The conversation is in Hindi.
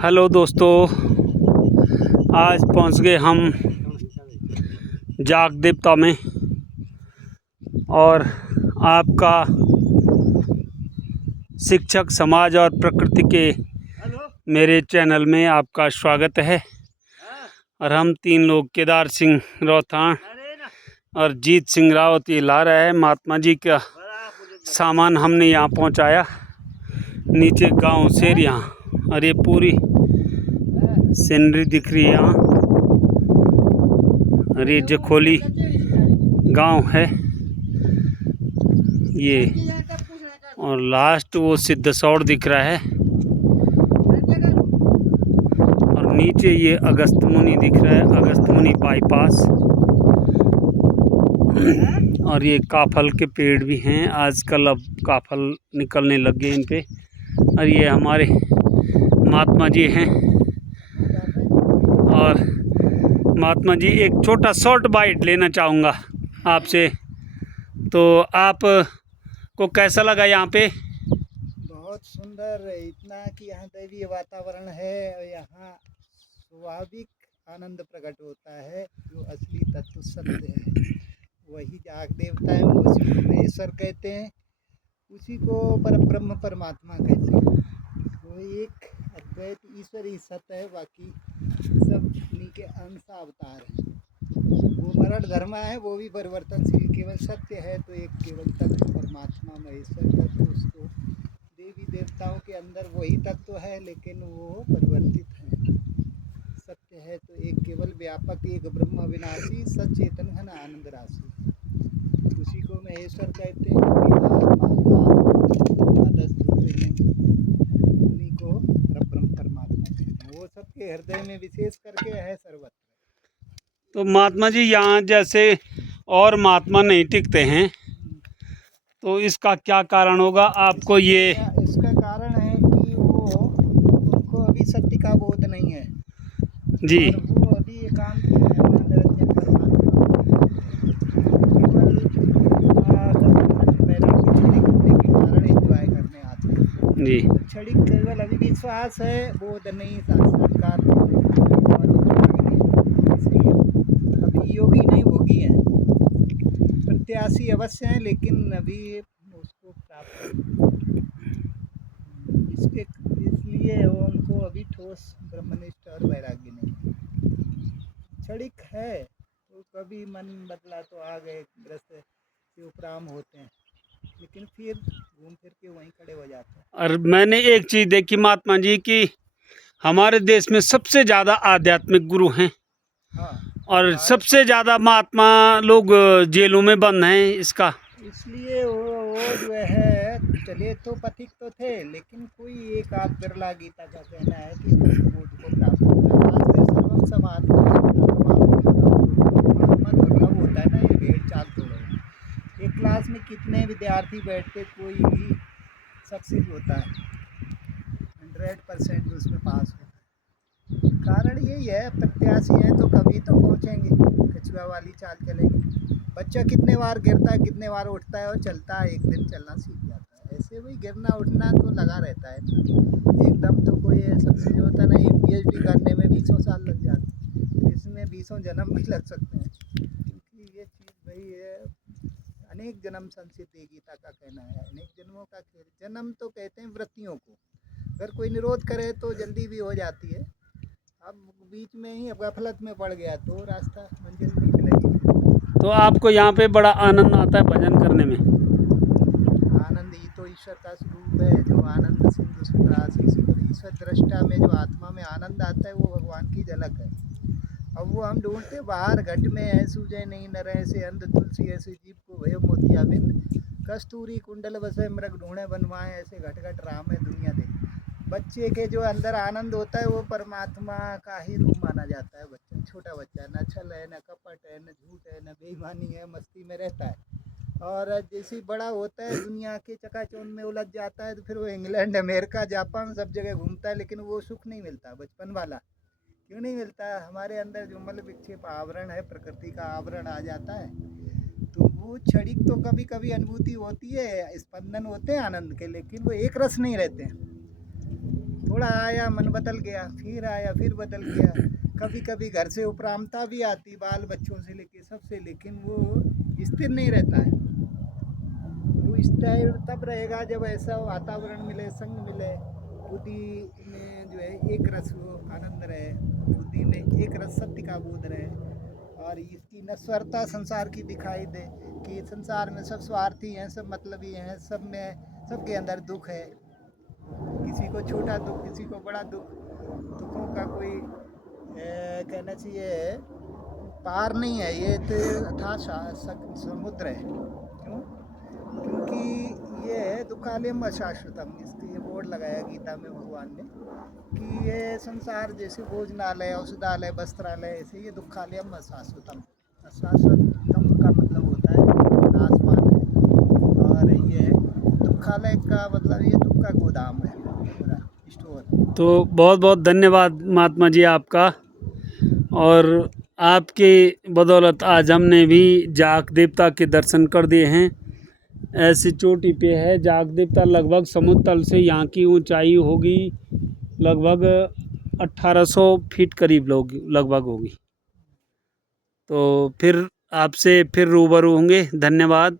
हेलो दोस्तों, आज पहुंच गए हम जाग देवता में और आपका शिक्षक समाज और प्रकृति के मेरे चैनल में आपका स्वागत है। और हम तीन लोग केदार सिंह रोहतान और जीत सिंह रावत ये ला रहे हैं महात्मा जी का सामान। हमने यहाँ पहुँचाया नीचे गांव शेर यहाँ, और ये पूरी सीनरी दिख रही है यहाँ। और ये जखोली गांव है ये, और लास्ट वो सिद्धसौड़ दिख रहा है, और नीचे ये अगस्त मुनि दिख रहा है, अगस्त मुनि बाईपास। और ये काफल के पेड़ भी हैं आजकल, अब काफल निकलने लग गए इन पे। और ये हमारे महात्मा जी हैं। और महात्मा जी, एक छोटा शॉर्ट बाइट लेना चाहूँगा आपसे, तो आप को कैसा लगा यहाँ पे? बहुत सुंदर, इतना कि यहाँ दैवीय वातावरण है और यहाँ स्वाभाविक आनंद प्रकट होता है। जो असली तत्व सत्य है वही जाग देवता है, उसी को महेश्वर कहते हैं, उसी को परब्रह्म परमात्मा कहते हैं। वो एक अद्वैत ईश्वर ही सत्य है, बाकी सब उन्हीं के अंश अवतार हैं। वो मरण धर्म है, वो भी परिवर्तनशील, केवल सत्य है तो एक केवल तत्व परमात्मा महेश्वर तत्व, उसको देवी देवताओं के अंदर वही तत्व है, लेकिन वो परिवर्तित है। सत्य है तो एक केवल व्यापक, एक ब्रह्म विनाशी सचेतन घन आनंद राशि, उसी को महेश्वर कहते हैं। उन्हीं को ब्रह्म परमात्मा कहते हैं, वो सबके हृदय में विशेष करके है सर्वत्र। तो महात्मा जी, यहाँ जैसे और महात्मा नहीं टिकते हैं, तो इसका क्या कारण होगा आपको? ये इसका कारण है कि वो, उनको अभी सत्य का बोध नहीं है जी, और वो अभी एकांत में है, निरंजन परमात्मा के कारण एंजॉय करने आते हैं जी क्षणिक, केवल अभी विश्वास है, बोध नहीं, साक्षात्कार इसलिए अभी योगी नहीं भोगी हैं। प्रत्याशी अवश्य हैं, लेकिन अभी उसको प्राप्त इसके, इसलिए उनको अभी ठोस ब्रह्मनिष्ठ और वैराग्य नहीं है। क्षणिक है तो कभी मन बदला तो आ गए, ग्रस्त से उपराम होते हैं, लेकिन फिर घूम फिर के वहीं खड़े हो जाते हैं। और मैंने एक चीज़ देखी महात्मा जी की, हमारे देश में सबसे ज़्यादा आध्यात्मिक गुरु हैं। हाँ, और सबसे ज़्यादा महात्मा लोग जेलों में बंद हैं। इसका इसलिए वो जो है, चले तो पथिक तो थे, लेकिन कोई एक आध बिरला, गीता का कहना है कि बोध को प्राप्त होता है। सर्वम समात्मा दुर्लभ होता है ना, ये भेड़ चाल तोड़ो। एक क्लास में कितने विद्यार्थी बैठते, कोई भी सक्सेस होता है, 100% उसमें पास होता है। कारण यही है, प्रत्याशी हैं तो कभी तो पहुँचेंगे, कछुआ वाली चाल चलेंगे। बच्चा कितने बार गिरता है, कितने बार उठता है और चलता है, एक दिन चलना सीख जाता है। ऐसे वही गिरना उठना तो लगा रहता है ना, एकदम तो कोई सक्सेस होता नहीं। एक PhD करने में 20 साल लग जाते हैं, तो इसमें 20 जन्म भी लग सकते हैं, क्योंकि ये चीज़ वही है, अनेक जन्म संसिद्धि, गीता का कहना है, अनेक जन्मों का खेल। जन्म तो कहते हैं वृत्तियों को, अगर कोई निरोध करे तो जल्दी भी हो जाती है। अब बीच में ही गफलत में पड़ गया तो रास्ता मंजिल नहीं मिलेगी। तो आपको यहाँ पे बड़ा आनंद आता है भजन करने में? आनंद ही तो ईश्वर का स्वरूप है, जो आनंद सिंधु सुंदरासी ईश्वर दृष्टा में जो आत्मा में आनंद आता है, वो भगवान की झलक है। अब वो हम ढूंढते बाहर, घट में है सूझे नहीं नर, ऐसे अंध तुलसी ऐसे जीव को भयो मोतिया बिंद, कस्तूरी कुंडल बसे मृग ढूंढे बनवाए, ऐसे घट घट राम है दुनिया दे। बच्चे के जो अंदर आनंद होता है वो परमात्मा का ही रूप माना जाता है। बच्चा, छोटा बच्चा, न छल है, न कपट है, न झूठ है, न बेईमानी है, मस्ती में रहता है। और जैसे बड़ा होता है, दुनिया के चकाचौंध में उलझ जाता है, तो फिर वो इंग्लैंड, अमेरिका, जापान सब जगह घूमता है, लेकिन वो सुख नहीं मिलता बचपन वाला। क्यों नहीं मिलता? हमारे अंदर जो मल विक्षेप आवरण है, प्रकृति का आवरण आ जाता है, तो वो क्षणिक तो कभी कभी अनुभूति होती है, स्पंदन होते हैं आनंद के, लेकिन वो एक रस नहीं रहते हैं। थोड़ा आया मन बदल गया, फिर आया फिर बदल गया। कभी कभी घर से उपरामता भी आती बाल बच्चों से लेके सबसे, लेकिन वो स्थिर नहीं रहता है। वो स्थिर तब रहेगा जब ऐसा वातावरण मिले, संग मिले, बुद्धि में जो है एक रस हो, आनंद रहे, बुद्धि में एक रस सत्य का बोध रहे, और इसकी नश्वरता संसार की दिखाई दे कि संसार में सब स्वार्थी हैं, सब मतलबी हैं, सब में सबके अंदर दुख है, किसी को छोटा दुख, किसी को बड़ा दुख। दुखों का कोई कहना चाहिए पार नहीं है, ये तो अथाह समुद्र है। क्यों? क्योंकि ये है दुखालयम अशाश्वतम, इसके ये बोर्ड लगाया गीता में भगवान ने कि ये संसार जैसे भोजनालय, औषधालय, वस्त्रालय, ऐसे ये दुखालयम अशाश्वतम। अशाश्वतम का मतलब होता है नाशवान है, और ये दुखालय का मतलब ये दुख का गोदाम है, पूरा स्टोर। तो बहुत बहुत धन्यवाद महात्मा जी आपका। और आपके बदौलत आज हमने भी जाग देवता के दर्शन कर दिए हैं। ऐसी चोटी पे है जाग देवता, लगभग समुद्र तल से यहाँ की ऊंचाई होगी लगभग 1800 फीट करीब लगभग होगी। तो फिर आपसे फिर रूबरू होंगे। धन्यवाद।